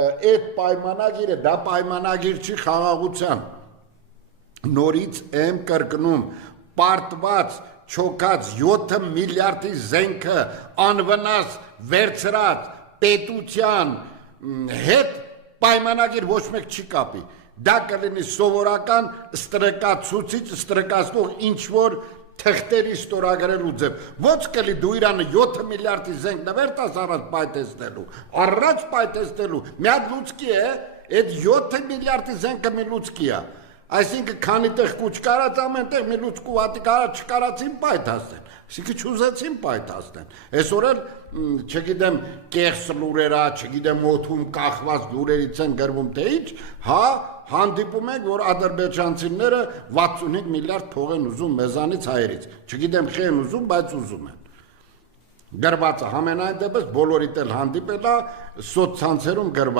Այդ պայմանագիրը դա պայմանագիր չի խաղաղության, նորից եմ կրկնում, պարտված չոքած 7 միլիարդի զենքը անվնաս վերցրած պետության հետ պայմանագիր ոչ մեկ չի կապի, դա կլինի սովորական ստրկացուցիչ, ստրկացնող ինչ-որ թղթերի ստորագրելու ձև, ոչ կլի դու իրանը 7 միլիարդի զենք նվեր տաս առաջ պայթեցնելու, առաջ պայթեցնելու, մի հատ լուծքի է, այդ 7 միլիարդի զենքը մի լուծքի է, այսինքն քանի տեղ կուչ կարած ամենտեղ մի լուծկու վատի կարած չկարածին պայթացնեն, այսինքն չուզեցին պայթացնեն, այսօր էլ չգիտեմ կեղծ լուրերա, չգիտեմ օդում կախված լուրերից են գրվում թե ինչ, հա հանդիպում ենք, որ ադրբեջանցիները 65 միլիարդ փող են ուզում մեզանից հայերից, չգիտեմ խի են ուզում, բայց ուզում են, գրվածը համենայն դեպս բոլորիդ էլ հանդիպել է սոցցանցերում գրված